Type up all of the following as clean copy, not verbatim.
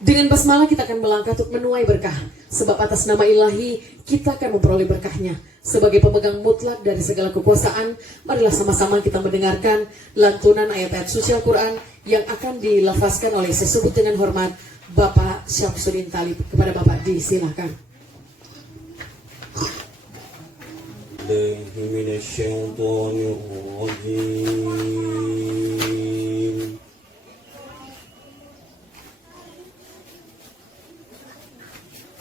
Dengan basmalah kita akan melangkah untuk menuai berkah. Sebab atas nama ilahi kita akan memperoleh berkahnya. Sebagai pemegang mutlak dari segala kekuasaan, marilah sama-sama kita mendengarkan lantunan ayat-ayat suci Al-Quran yang akan dilafazkan oleh sesebut dengan hormat Bapak Syamsuddin Talib. Kepada Bapak disilakan.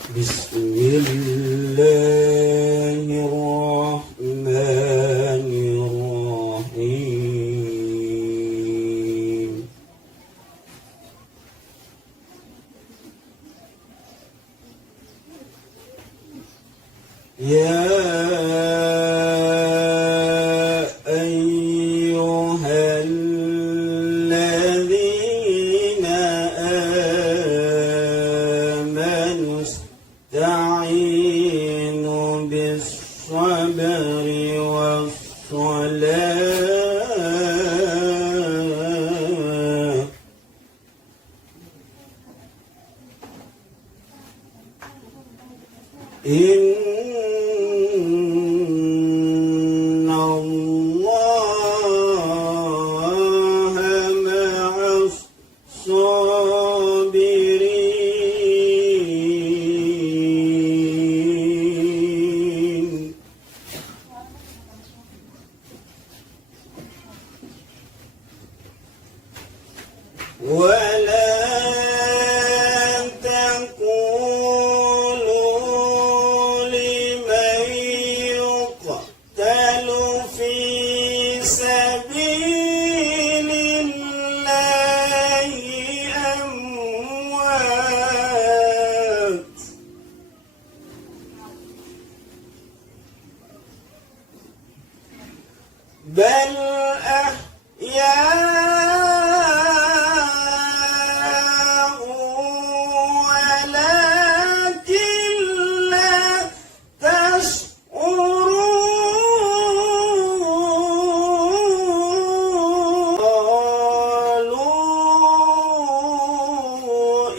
Bismillahirrahmanirrahim. Ya ayyuhalladzina amanu ista'inu bis-sabri was-salah. Inna Allaha ma'as sabirin. ولا تقولوا لمن يقتل في سبيل الله أموات بل أحياء ولكن لا تشعرون. قالوا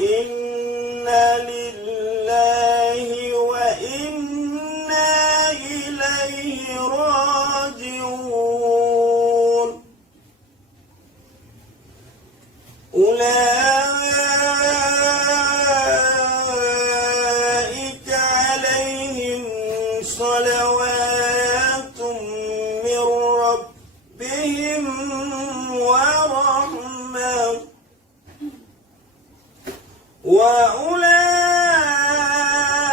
إنا لله وإنا إليه راجعون. أولئك عليهم صلوات من ربهم ورحمة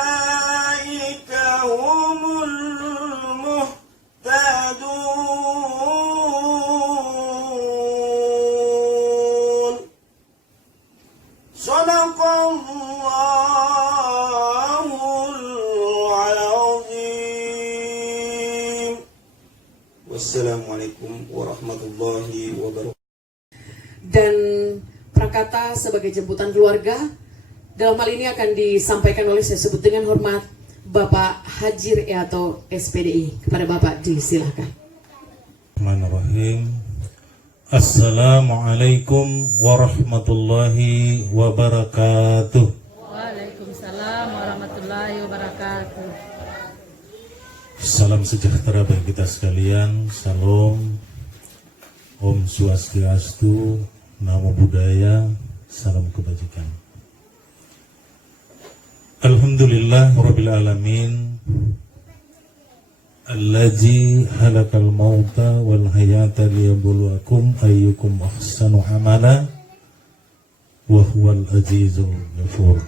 وأولئك هم المهتدون. صدق الله العظيم. والسلام عليكم warahmatullahi wabarakatuh. Dan prakata sebagai jemputan keluarga dalam hal ini akan disampaikan oleh saya sebut dengan hormat Bapak Haji Riyato SPDI. Kepada Bapak disilakan. Bismillahirrahmanirrahim. Assalamualaikum warahmatullahi wabarakatuh. Waalaikumsalam warahmatullahi wabarakatuh. Salam sejahtera bagi kita sekalian. Salam, Om Swastiastu, Namo Buddhaya, salam kebajikan. Alhamdulillah Rabbil Alamin, Allazi halakal mauta wal hayata liyabluwakum ayyukum ahsanu amala wa huwal azizul ghafur.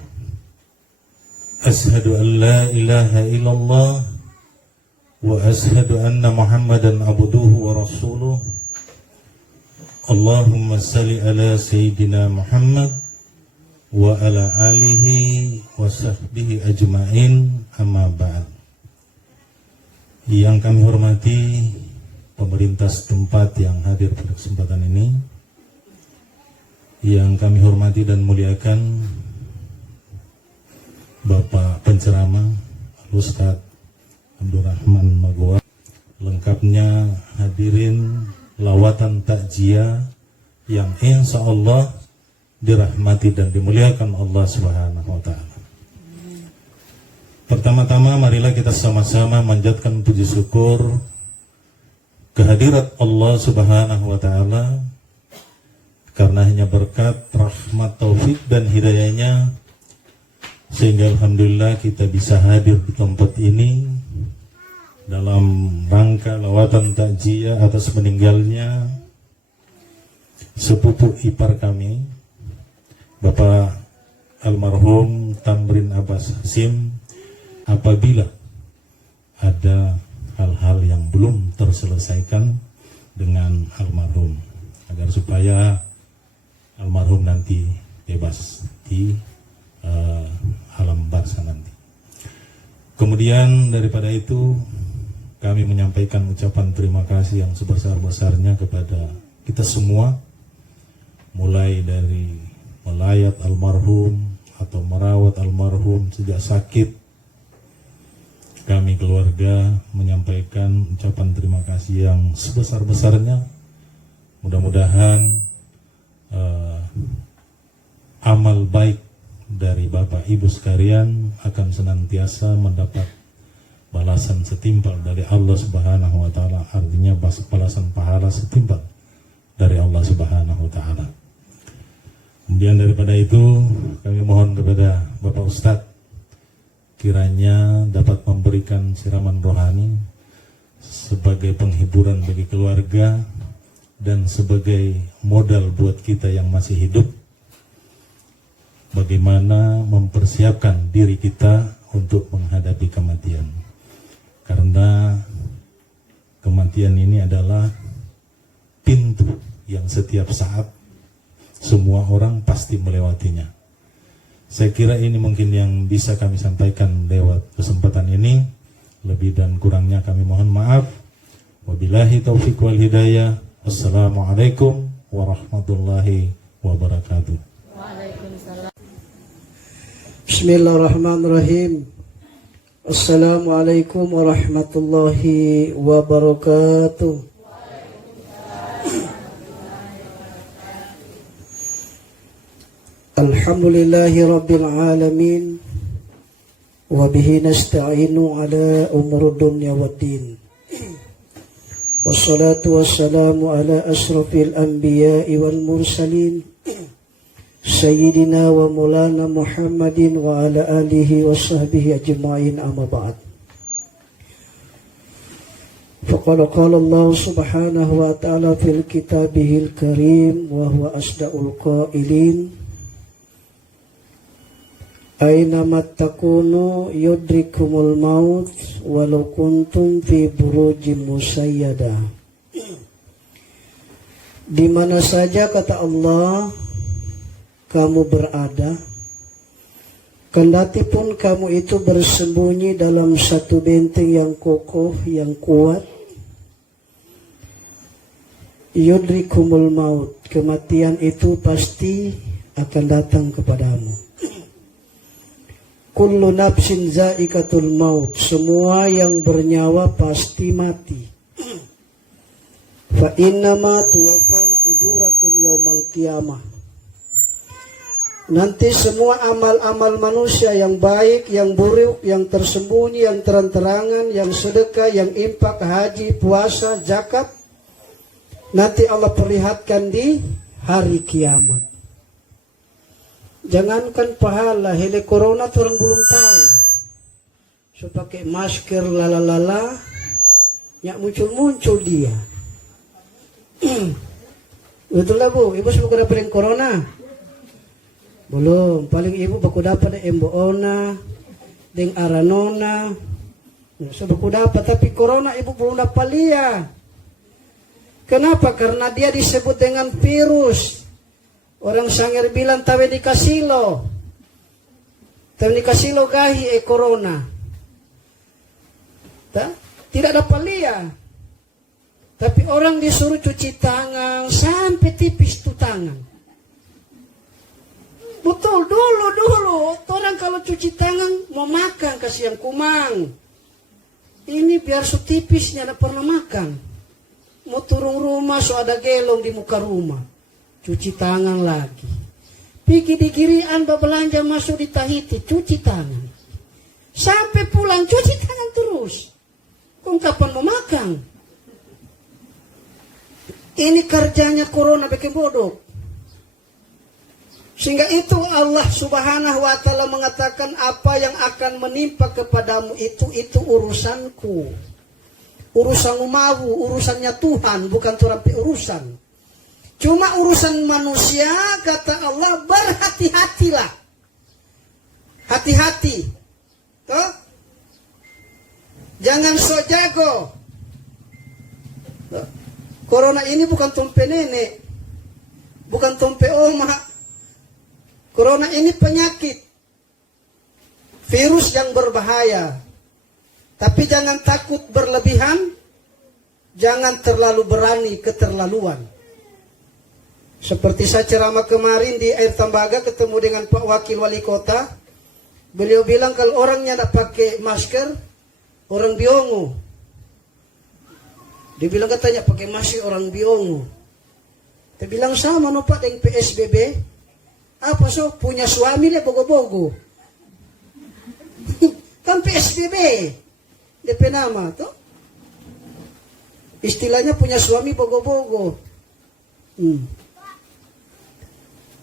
Ashhadu an la ilaha illallah wa ashhadu anna Muhammadan abduhu wa rasuluh. Allahumma salli ala Sayyidina Muhammad wa ala alihi wa sahbihi ajma'in, amma ba'd. Yang kami hormati pemerintah setempat yang hadir pada kesempatan ini, yang kami hormati dan muliakan Bapak penceramah Ustadz Abdurrahman Magoa, lengkapnya hadirin lawatan takziah yang insya Allah dirahmati dan dimuliakan Allah Subhanahu wa taala. Pertama-tama marilah kita sama-sama manjatkan puji syukur kehadirat Allah Subhanahu wa taala, karena hanya berkat rahmat, taufik dan hidayahnya sehingga alhamdulillah kita bisa hadir di tempat ini dalam rangka lawatan takziah atas meninggalnya sepupu ipar kami, Bapak almarhum Tamrin Abbas Hasim. Apabila ada hal-hal yang belum terselesaikan dengan almarhum, agar supaya almarhum nanti bebas di alam barzah nanti. Kemudian daripada itu kami menyampaikan ucapan terima kasih yang sebesar-besarnya kepada kita semua, mulai dari melayat almarhum atau merawat almarhum sejak sakit. Kami keluarga menyampaikan ucapan terima kasih yang sebesar-besarnya. Mudah-mudahan amal baik dari Bapak Ibu sekalian akan senantiasa mendapat balasan setimpal dari Allah Subhanahu wa taala, artinya balasan pahala setimpal dari Allah Subhanahu wa taala. Kemudian daripada itu kami mohon kepada Bapak Ustadz kiranya dapat memberikan siraman rohani sebagai penghiburan bagi keluarga dan sebagai modal buat kita yang masih hidup, bagaimana mempersiapkan diri kita untuk menghadapi kematian. Karena kematian ini adalah pintu yang setiap saat semua orang pasti melewatinya. Saya kira ini mungkin yang bisa kami sampaikan lewat kesempatan ini. Lebih dan kurangnya kami mohon maaf. Wabillahi taufiq wal hidayah. Wassalamualaikum warahmatullahi wabarakatuh. Waalaikumsalam. Bismillahirrahmanirrahim. Assalamualaikum warahmatullahi wabarakatuh. Alhamdulillahi rabbil alamin, wa bihi nasta'inu ala umur dunya waddin. Wassalatu wassalamu ala asrafil anbiya'i wal mursalin, Sayyidina wa Maulana Muhammadin wa ala alihi wa sahbihi ajma'in, amma ba'd. Faqala qala Allah subhanahu wa ta'ala fil kitabihil karim wa huwa asdaqul qailin, Aina takunu yudrikumul maut walau kuntum fi burujim musayyada. Di mana saja kata Allah kamu berada, kendati pun kamu itu bersembunyi dalam satu benteng yang kokoh, yang kuat, yudrikumul maut, kematian itu pasti akan datang kepadamu. Kullu nafsin zaikatul maut, semua yang bernyawa pasti mati. Fa innama tuwaffawna ujurakum yaumal qiyamah. Nanti semua amal-amal manusia yang baik, yang buruk, yang tersembunyi, yang terang-terangan, yang sedekah, yang infak, haji, puasa, zakat, nanti Allah perlihatkan di hari kiamat. Jangankan pahala, hele corona tuh orang belum tahu. So pakai masker lala-lala, yang muncul-muncul dia. Betul lah Bu, Ibu sudah dapat corona? Belum, paling Ibu baku dapat emboona, deng aranona. So baku dapat, tapi corona Ibu belum dapat lihat. Kenapa? Karena dia disebut dengan virus. Orang Sangir bilang tawe dikasih lo. Tawe dikasih lo gahi corona. Tidak dapat lihat. Tapi orang disuruh cuci tangan sampai tipis tuh tangan. Betul, dulu. Orang kalau cuci tangan mau makan kasih yang kumang. Ini biar su tipisnya ada pernah makan. Mau turun rumah so ada gelong di muka rumah. Cuci tangan lagi. Pergi di Girian belanja masuk di Tahiti, cuci tangan. Sampai pulang cuci tangan terus. Kung kapan mau makan? Ini kerjanya corona bikin bodoh. Sehingga itu Allah Subhanahu wa Ta'ala mengatakan apa yang akan menimpa kepadamu itu urusanku. Urusanmu mau, urusannya Tuhan, bukan turampi urusan. Cuma urusan manusia, kata Allah, berhati-hatilah. Hati-hati. Tuh? Jangan sok jago. Tuh. Corona ini bukan tumpe nenek. Bukan tumpe oma. Corona ini penyakit, virus yang berbahaya. Tapi jangan takut berlebihan, jangan terlalu berani keterlaluan. Seperti saya ceramah kemarin di Air Tambaga ketemu dengan Pak Wakil Wali Kota. Beliau bilang kalau orangnya tidak pakai masker, orang biongo. Dia bilang katanya pakai masker orang biongo. Dia bilang sama no Pak dengan PSBB. Apa so? Punya suami dia bogo-bogo. Kan PSBB. DP nama tuh. Istilahnya punya suami bogo-bogo.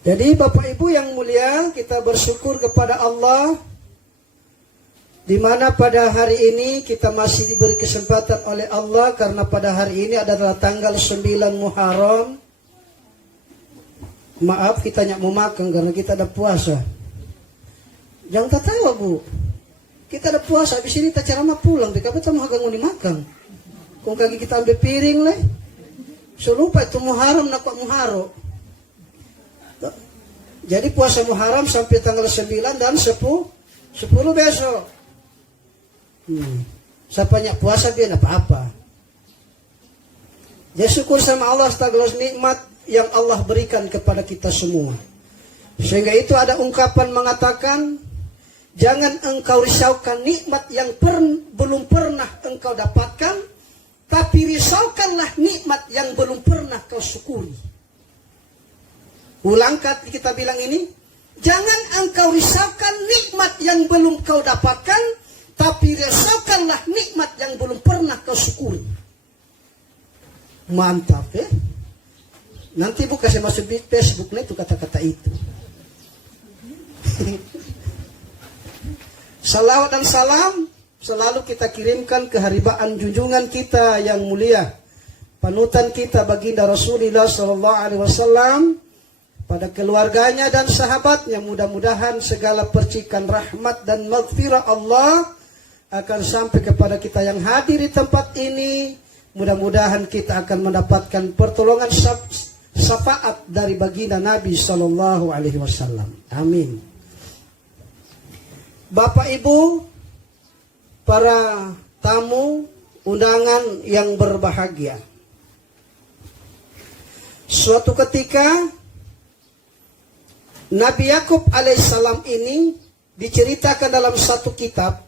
Jadi Bapak Ibu yang mulia, kita bersyukur kepada Allah. Di mana pada hari ini kita masih diberi kesempatan oleh Allah. Karena pada hari ini adalah tanggal 9 Muharram. Maaf kita nyak mau makan karena kita ada puasa. Jangan tertawa Bu. Kita ada puasa, habis ini kita ceramah pulang. Tapi kita mau ganggu makan. Kung kaki kita ambil piring lah. So lupa itu Muharram nak Muharram. Jadi puasa Muharram sampai tanggal 9 dan 10 besok. Siapa nyak puasa biar apa-apa. Jadi syukur sama Allah atas nikmat yang Allah berikan kepada kita semua. Sehingga itu ada ungkapan mengatakan, jangan engkau risaukan nikmat yang belum pernah engkau dapatkan, tapi risaukanlah nikmat yang belum pernah kau syukuri. Ulang kita bilang ini, jangan engkau risaukan nikmat yang belum kau dapatkan, tapi risaukanlah nikmat yang belum pernah kau syukuri. Mantap ya. Nanti Bu kasih masuk di Facebook itu kata-kata itu. Salawat dan salam selalu kita kirimkan ke haribaan junjungan kita yang mulia, panutan kita baginda Rasulullah SAW, pada keluarganya dan sahabatnya. Mudah-mudahan segala percikan rahmat dan maghfirah Allah akan sampai kepada kita yang hadir di tempat ini. Mudah-mudahan kita akan mendapatkan pertolongan syafaat dari baginda Nabi Sallallahu Alaihi Wasallam. Amin. Bapak Ibu, para tamu undangan yang berbahagia. Suatu ketika Nabi Yakub alaihissalam ini diceritakan dalam satu kitab.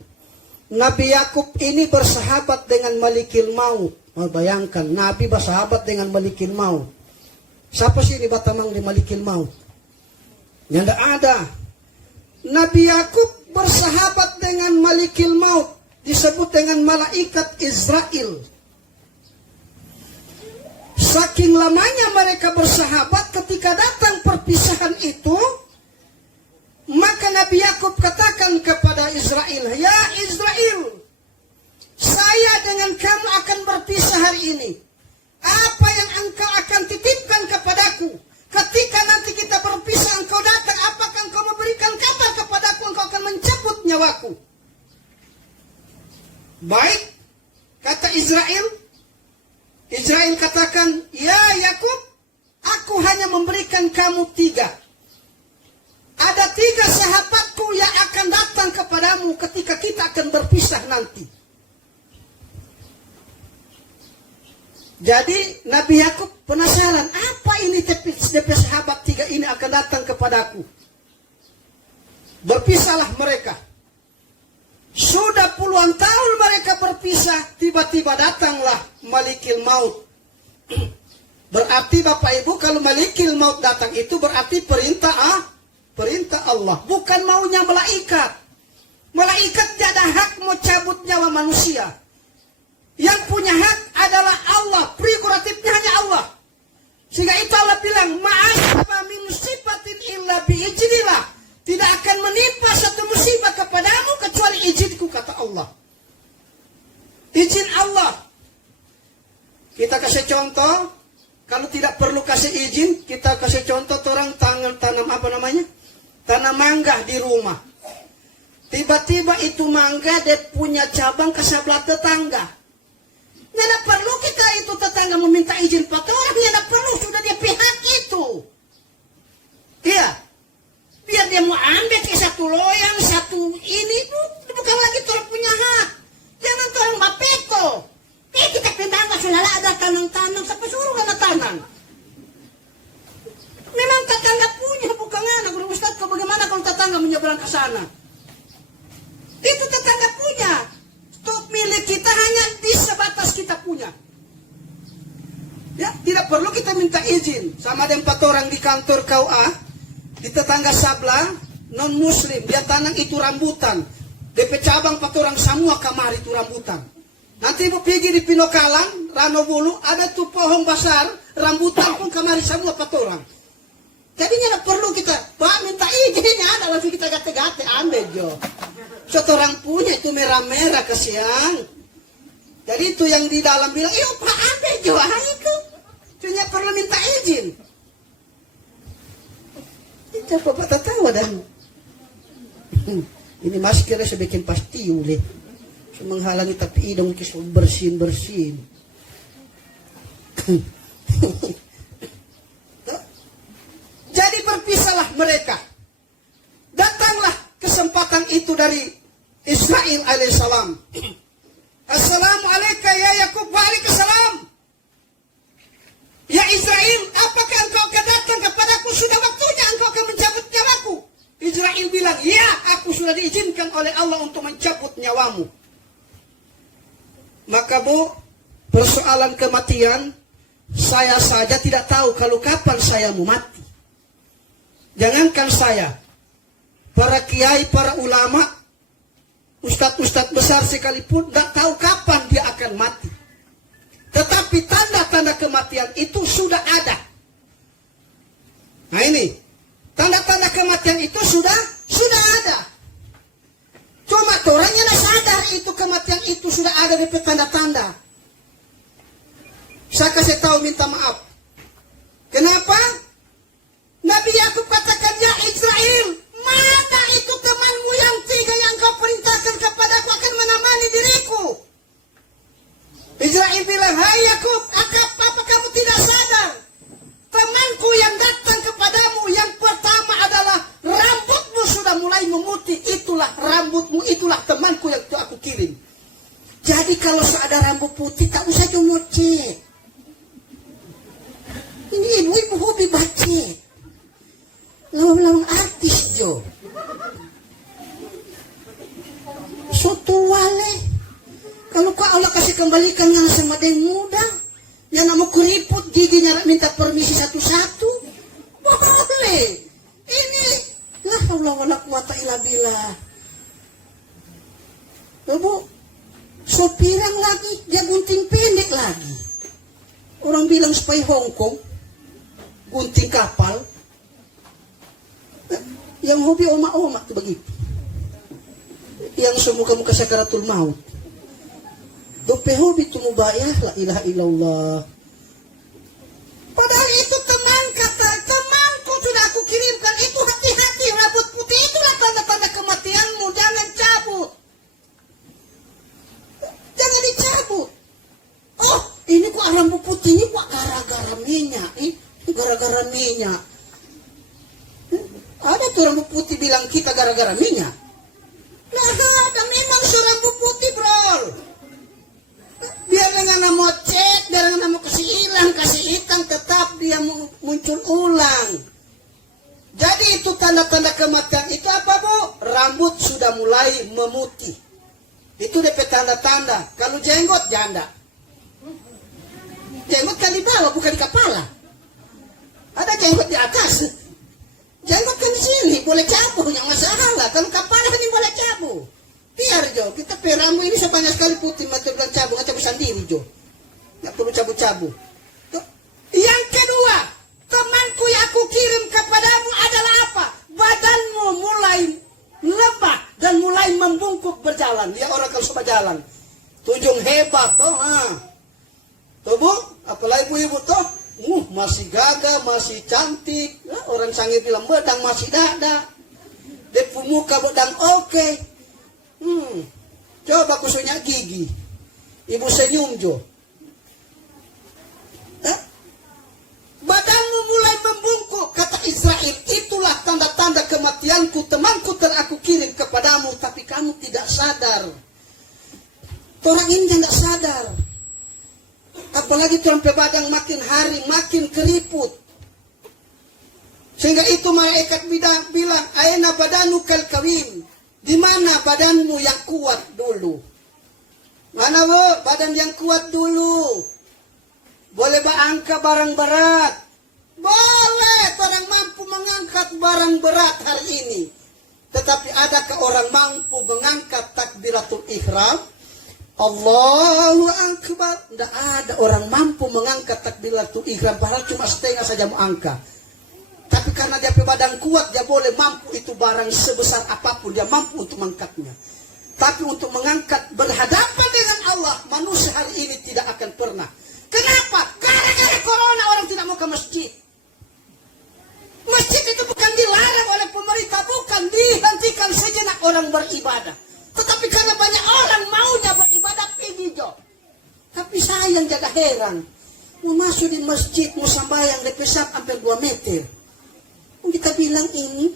Nabi Yakub ini bersahabat dengan Malikil Maut. Bayangkan Nabi bersahabat dengan Malikil Maut. Siapa sih ini batamang di Malikil Maut? Yang tidak ada. Nabi Yakub bersahabat dengan Malikil Maut, disebut dengan malaikat Israel. Saking lamanya mereka bersahabat, ketika datang perpisahan itu, maka Nabi Yakub katakan kepada Israel, "Ya Israel, saya dengan kamu akan berpisah hari ini. Apa yang engkau akan titipkan kepadaku? Ketika nanti kita berpisah, engkau datang, apakah engkau memberikan kabar kepadaku? Engkau akan mencabut nyawaku." Baik, kata Israel. Israel katakan, "Ya Yakub, aku hanya memberikan kamu 3. Ada 3 sahabatku yang akan datang kepadamu ketika kita akan berpisah nanti." Jadi Nabi Yakub penasaran, apa ini DP sahabat 3 ini akan datang kepadaku? Berpisahlah mereka. Sudah puluhan tahun mereka berpisah, tiba-tiba datanglah Malikil Maut. Berarti Bapak Ibu, kalau Malikil Maut datang itu berarti perintah perintah Allah, bukan maunya malaikat. Malaikat tidak ada hak mau cabut nyawa manusia. Yang punya hak adalah Allah, prerogatifnya hanya Allah. Sehingga itu Allah bilang, ma'asaba min musibatin illa biiznillah. Tidak akan menimpa satu musibah kepadamu kecuali izinku, kata Allah. Izin Allah. Kita kasih contoh, kalau tidak perlu kasih izin, kita kasih contoh orang tanam apa namanya? Tanam mangga di rumah. Tiba-tiba itu mangga dia punya cabang ke sebelah tetangga. Tidak perlu kita itu tetangga meminta izin pada orang, tidak perlu, sudah dia pihak itu. Iya. Biar dia mau ambil ke satu loyang, satu ini, bukan lagi orang punya hak. Jangan orang mapeto. Kita tetangga sudah ada tanam-tanam, siapa suruh ada tanam? Memang tetangga punya, bukan anak. Ustaz, bagaimana kalau tetangga menyeberang ke sana? Itu tetangga punya. Stok milik kita hanya di sebatas kita punya. Ya, tidak perlu kita minta izin. Sama ada 4 orang di kantor KUA, di tetangga sebelah non muslim, dia tanam itu rambutan. DP cabang 4 orang semua kamari itu rambutan. Nanti ibu pergi di Pinokalang, Rano Bulu, ada tuh pohon besar, rambutan pun kamari semua 4 orang. Jadinya tidak perlu kita, Pak minta izinnya, ada langsung kita gate-gate, ambil jo. Satu orang punya itu merah-merah kesian. Jadi itu yang di dalam bilang, iya Pak ambil jo, itu. Cuma perlu minta izin. Itu Bapak tak tahu dan ini maskernya saya bikin pasti oleh menghalangi tapi hidung kisah bersin. Jadi berpisahlah mereka. Datanglah kesempatan itu dari Israel alaihissalam. Assalamualaikum ya Yakub, waalaikumsalam. Ya Israel, apakah engkau akan datang kepadaku? Sudah waktunya engkau akan mencabut nyawaku. Israel bilang, ya aku sudah diizinkan oleh Allah untuk mencabut nyawamu. Maka Bu, persoalan kematian, saya saja tidak tahu kalau kapan saya mau mati. Jangankan saya, para kiai, para ulama, ustadz-ustadz besar sekalipun tidak tahu kapan dia akan mati. Tetapi tanda-tanda kematian itu sudah ada. Nah ini, tanda-tanda kematian itu sudah ada. Cuma orangnya tidak sadar itu kematian itu sudah ada di tanda-tanda. Saya kasih tahu minta maaf. Kenapa? Nabi Yakub katakan, ya Israel, mana itu temanmu yang 3 yang kau perintahkan kepadaku akan menemani diriku? Israel bilang, hai Yakub, apa kamu tidak sadar? Temanku yang datang kepadamu yang pertama adalah rambutmu sudah mulai memutih. Itulah rambutmu, itulah temanku yang aku kirim. Jadi kalau ada rambut putih tak usah jomocet. Ini ibu-ibu hobi bacet. Lawang-lawang artis jo. Soto wale. Kalau kau Allah kasih kembalikan yang sama yang muda, yang nama keriput giginya minta permisi satu-satu, boleh. Ini lah Allah wala quwata illa billah. Bu, sopirang lagi, dia gunting pendek lagi. Orang bilang supaya Hongkong, gunting kapal. Yang hobi oma-oma tuh begitu. Yang semuka-muka sakaratul maut. Dope hobi itu mubayah, la ilaha illallah. Padahal itu temanku sudah aku kirimkan. Itu hati-hati, rambut putih itulah tanda-tanda kematianmu. Jangan cabut. Jangan dicabut. Oh, ini kok rambut putih ini kok gara-gara minyak. Gara-gara minyak. Ada tuh rambut putih bilang kita gara-gara minyak. Nah, ada memang rambut putih, bro. Biar dengan nama cek, biar dengan nama kasih hilang, kasih hitam, tetap dia muncul ulang. Jadi itu tanda-tanda kematian itu apa, Bu? Rambut sudah mulai memutih. Itu DP tanda-tanda. Kalau jenggot, janda. Jenggot kan di bawah, bukan di kepala. Ada jenggot di atas. Jenggot kan di sini, boleh cabut, yang masalah. Kalau kepala ini boleh cabut. Biar Jo, kita peramu ini sebanyak sekali putih, macam bilang cabut, nggak cabut sendiri Jo. Nggak perlu cabut-cabut. Yang kedua, temanku yang aku kirim kepadamu adalah apa? Badanmu mulai lemah dan mulai membungkuk berjalan. Dia orang kalau suka jalan. Tujung hebat, toh. Tuh Bu, apalagi ibu-ibu toh. Masih gagah, masih cantik. Orang sanggih bilang bedang masih dada. Depu muka bedang oke. Coba kusunya gigi. Ibu senyum Jo. Badanmu mulai membungkuk, kata Israel. Itulah tanda-tanda kematianku, temanku aku kirim kepadamu, tapi kamu tidak sadar. Orang ini tidak sadar. Apalagi tuan pebadang makin hari makin keriput. Sehingga itu malaikat bilang, aina badanu kal kawim. Di mana badanmu yang kuat dulu? Mana Bu, badan yang kuat dulu? Boleh angkat barang berat? Boleh, orang mampu mengangkat barang berat hari ini. Tetapi adakah orang mampu mengangkat takbiratul ihram? Allahu Akbar. Tidak ada orang mampu mengangkat takbiratul ihram. Padahal cuma setengah saja mau angkat. Tapi karena dia badan kuat, dia boleh mampu itu barang sebesar apapun. Dia mampu untuk mengangkatnya. Tapi untuk mengangkat berhadapan dengan Allah, manusia hari ini tidak akan pernah. Kenapa? Gara-gara corona orang tidak mau ke masjid. Masjid itu bukan dilarang oleh pemerintah, bukan dihentikan sejenak orang beribadah. Tetapi karena banyak orang maunya beribadah pergi Jo. Tapi saya yang jaga heran. Mau masuk di masjid, mau sembahyang lepesap hampir 2 meter. Kita bilang ini,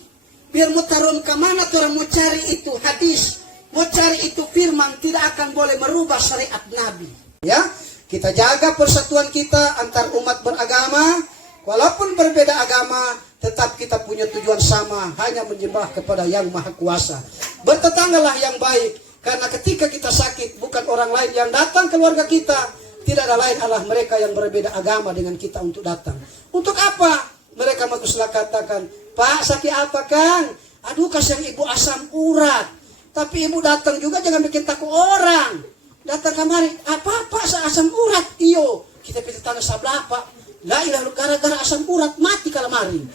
biar mau taruh ke mana orang mau cari itu hadis, mau cari itu firman, tidak akan boleh merubah syariat Nabi. Ya, kita jaga persatuan kita antar umat beragama, walaupun berbeda agama, tetap kita punya tujuan sama, hanya menyembah kepada Yang Maha Kuasa. Bertetanggalah yang baik, karena ketika kita sakit, bukan orang lain yang datang keluarga kita, tidak ada lain adalah mereka yang berbeda agama dengan kita untuk datang. Untuk apa? Mereka maksudnya katakan, Pak sakit apa Kang? Aduh kasihan ibu asam urat. Tapi ibu datang juga jangan bikin takut orang. Datang kemari, apa-apa asam urat? Iyo, kita pilih tanah sebelah Pak. La ilah gara-gara asam urat mati kalau mari.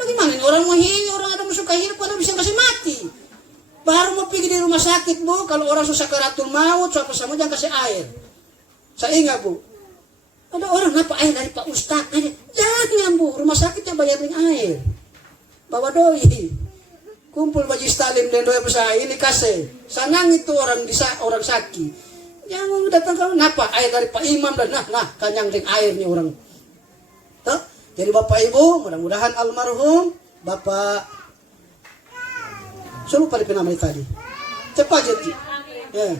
Bagaimana ini orang mau hidup, orang ada suka hidup, orang bisa kasih mati. Baru mau pergi di rumah sakit Bu, kalau orang susah sakaratul maut, suatu sama jangan kasih air. Saya ingat Bu, ada orang apa air dari Pak Ustadz, jangan Bu, rumah sakitnya bayarin air. Bawa doi, kumpul baju stalim dan doi besar ini kasih. Sanang itu orang sakit. Jangan datang kalau napa air dari Pak Imam dan nah kanyang dengan airnya orang. Tuh? Jadi Bapak Ibu, mudah-mudahan almarhum Bapak saya lupa nama tadi. Cepat jadi. Ya.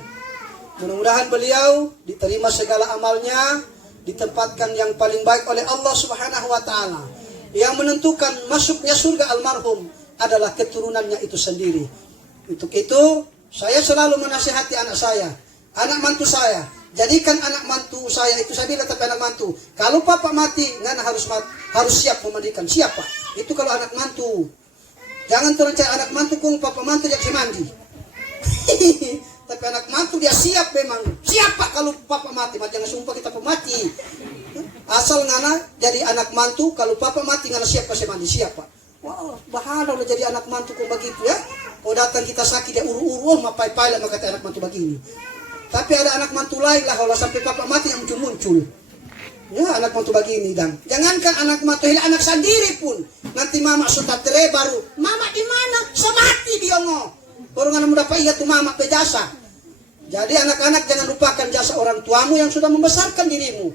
Mudah-mudahan beliau diterima segala amalnya, ditempatkan yang paling baik oleh Allah Subhanahu wa taala. Yang menentukan masuknya surga almarhum adalah keturunannya itu sendiri. Untuk itu, saya selalu menasihati anak saya, anak mantu saya, jadikan anak mantu saya itu, saya bilang tapi anak mantu, kalau papa mati, ngana harus siap memandikan. Siapa? Itu kalau anak mantu. Jangan terencana anak mantu kung papa mantu yang mandi. Tapi anak mantu dia siap memang. Siapa kalau papa mati? Jangan sumpah kita pemati. Asal ngana jadi anak mantu, kalau papa mati ngana siap kasih mandi. Siapa? Wah, bahaya udah jadi anak mantu kung begitu ya. Kalau datang kita sakit dia uru-uru, mapai-pai lah kata anak mantu begini. Tapi ada anak mantu lain lah kalau sampai papa mati yang muncul-muncul. Ya anak mantu begini dan jangankan anak mantu, anak sendiri pun nanti mama sudah tere baru mama di mana semati dia ngo orang anak muda iya tuh mama pejasa. Jadi anak-anak jangan lupakan jasa orang tuamu yang sudah membesarkan dirimu,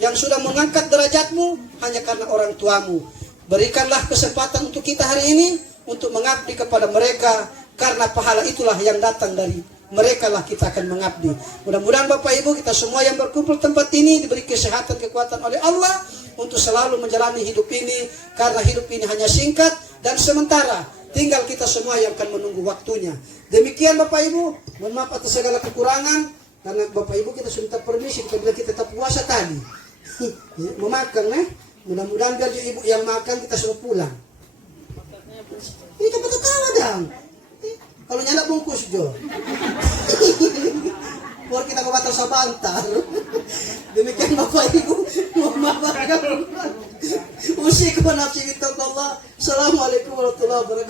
yang sudah mengangkat derajatmu hanya karena orang tuamu. Berikanlah kesempatan untuk kita hari ini untuk mengabdi kepada mereka, karena pahala itulah yang datang dari mereka lah kita akan mengabdi. Mudah-mudahan Bapak Ibu kita semua yang berkumpul tempat ini diberi kesehatan, kekuatan oleh Allah untuk selalu menjalani hidup ini, karena hidup ini hanya singkat dan sementara. Tinggal kita semua yang akan menunggu waktunya. Demikian Bapak Ibu, mohon maaf atas segala kekurangan, karena Bapak Ibu kita sudah permisi bila kita tetap puasa tadi. Memakan Mudah-mudahan biar ibu yang makan kita suruh pulang. Ini kan ketawa dong. Kalau nyala bungkus Jo. Buat kita ke batas sabantar. Demikian Bapak Ibu, mohon maaf. Usikum nafsi bittaqwallah. Assalamualaikum warahmatullahi wabarakatuh.